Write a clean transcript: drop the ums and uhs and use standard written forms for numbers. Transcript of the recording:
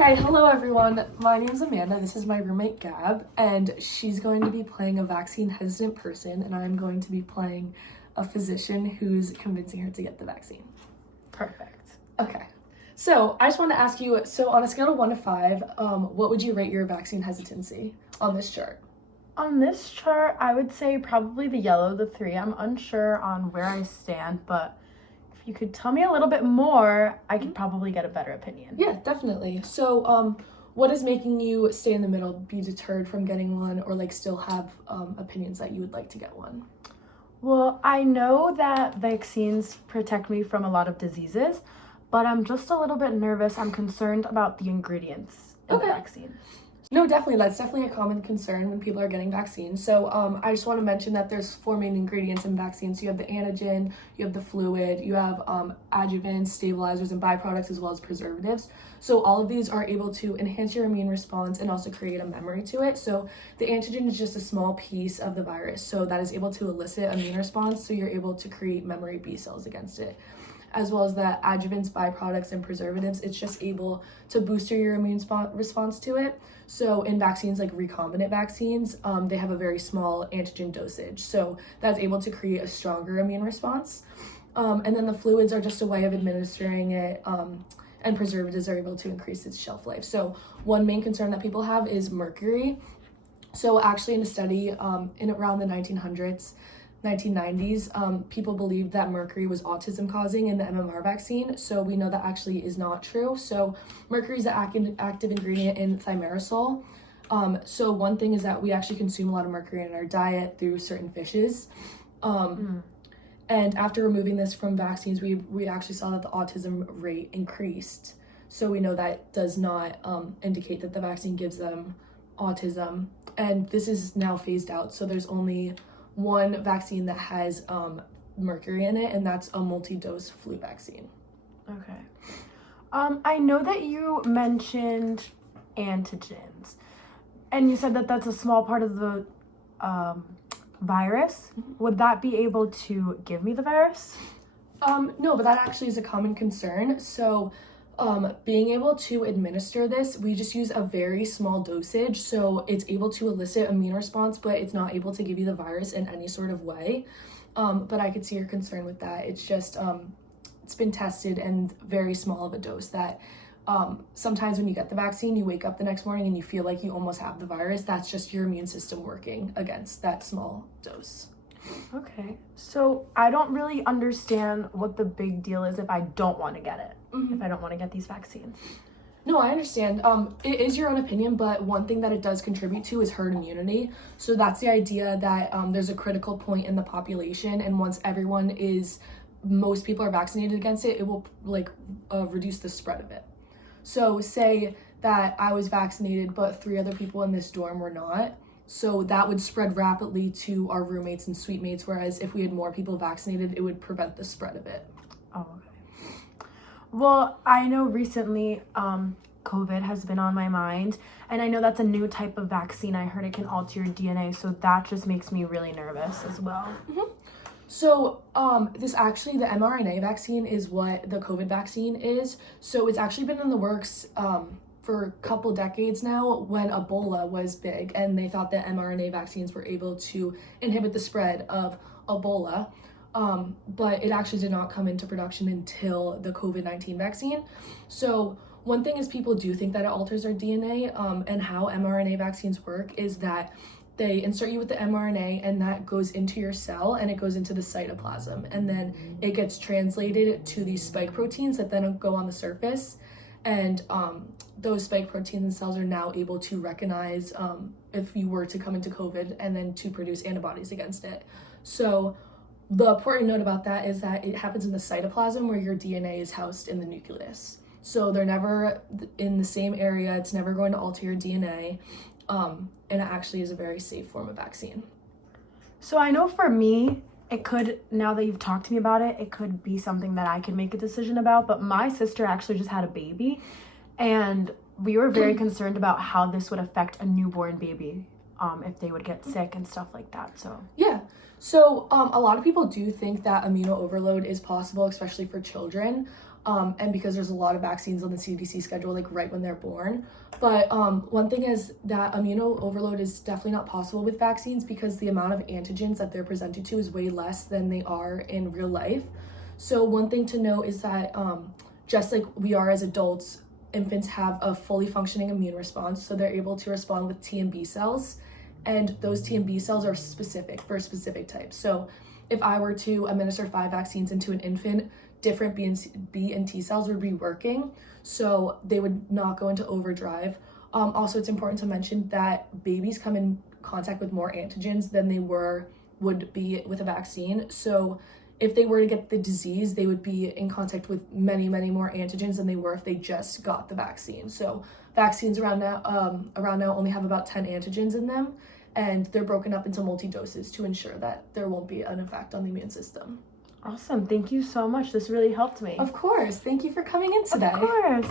Okay, hello everyone. My name's Amanda. This is my roommate Gab, and she's going to be playing a vaccine hesitant person, and I'm going to be playing a physician who's convincing her to get the vaccine. Perfect. Okay. So I just want to ask you, so on a scale of 1 to 5, what would you rate your vaccine hesitancy on this chart? On this chart, I would say probably the yellow, the 3. I'm unsure on where I stand, but if you could tell me a little bit more, I could probably get a better opinion. Yeah, definitely. So what is making you stay in the middle, be deterred from getting one, or like still have opinions that you would like to get one? Well, I know that vaccines protect me from a lot of diseases, but I'm just a little bit nervous. I'm concerned about the ingredients in the vaccine. No, definitely. That's definitely a common concern when people are getting vaccines. So I just want to mention that there's 4 main ingredients in vaccines. So you have the antigen, you have the fluid, you have adjuvants, stabilizers, and byproducts, as well as preservatives. So all of these are able to enhance your immune response and also create a memory to it. So the antigen is just a small piece of the virus. So that is able to elicit immune response. So you're able to create memory B cells against it. As well as the adjuvants, byproducts, and preservatives, it's just able to boost your immune response to it. So in vaccines like recombinant vaccines, they have a very small antigen dosage. So that's able to create a stronger immune response. And then the fluids are just a way of administering it, and preservatives are able to increase its shelf life. So one main concern that people have is mercury. So actually in a study in around the 1990s, people believed that mercury was autism causing in the MMR vaccine. So we know that actually is not true. So mercury is an active ingredient in thimerosal. So one thing is that we actually consume a lot of mercury in our diet through certain fishes. And after removing this from vaccines, we actually saw that the autism rate increased. So we know that does not indicate that the vaccine gives them autism. And this is now phased out. So there's only one vaccine that has mercury in it, and that's a multi-dose flu vaccine. Okay. I know that you mentioned antigens, and you said that that's a small part of the virus. Would that be able to give me the virus? No, but that actually is a common concern. So being able to administer this, we just use a very small dosage, so it's able to elicit immune response, but it's not able to give you the virus in any sort of way. But I could see your concern with that. It's just it's been tested and very small of a dose that sometimes when you get the vaccine, you wake up the next morning and you feel like you almost have the virus. That's just your immune system working against that small dose. Okay, so I don't really understand what the big deal is if I don't want to get it, if I don't want to get these vaccines. No, I understand. It is your own opinion, but one thing that it does contribute to is herd immunity. So that's the idea that there's a critical point in the population, and once most people are vaccinated against it, it will reduce the spread of it. So say that I was vaccinated, but 3 other people in this dorm were not. So that would spread rapidly to our roommates and suite mates, whereas if we had more people vaccinated, it would prevent the spread of it. Oh, okay. Well, I know recently COVID has been on my mind, and I know that's a new type of vaccine. I heard it can alter your DNA, so that just makes me really nervous as well. So the mRNA vaccine is what the COVID vaccine is. So it's actually been in the works for a couple decades now when Ebola was big, and they thought that mRNA vaccines were able to inhibit the spread of Ebola. But it actually did not come into production until the COVID-19 vaccine. So one thing is people do think that it alters our DNA, and how mRNA vaccines work is that they insert you with the mRNA, and that goes into your cell, and it goes into the cytoplasm, and then it gets translated to these spike proteins that then go on the surface. And those spike proteins and cells are now able to recognize if you were to come into COVID, and then to produce antibodies against it. So the important note about that is that it happens in the cytoplasm, where your DNA is housed in the nucleus. So they're never in the same area. It's never going to alter your DNA. And it actually is a very safe form of vaccine. So I know for me, it could, now that you've talked to me about it, it could be something that I could make a decision about. But my sister actually just had a baby, and we were very concerned about how this would affect a newborn baby, if they would get sick and stuff like that. So yeah. So a lot of people do think that immuno overload is possible, especially for children. and because there's a lot of vaccines on the CDC schedule, like right when they're born. But one thing is that immuno overload is definitely not possible with vaccines because the amount of antigens that they're presented to is way less than they are in real life. So one thing to note is that just like we are as adults, infants have a fully functioning immune response, so they're able to respond with T and B cells, and those T and B cells are specific for specific types. So if I were to administer 5 vaccines into an infant, different B and T cells would be working, so they would not go into overdrive. Also, it's important to mention that babies come in contact with more antigens than they would be with a vaccine. So if they were to get the disease, they would be in contact with many, many more antigens than they were if they just got the vaccine. So vaccines around now only have about 10 antigens in them, and they're broken up into multi-doses to ensure that there won't be an effect on the immune system. Awesome. Thank you so much. This really helped me. Of course. Thank you for coming in today. Of course.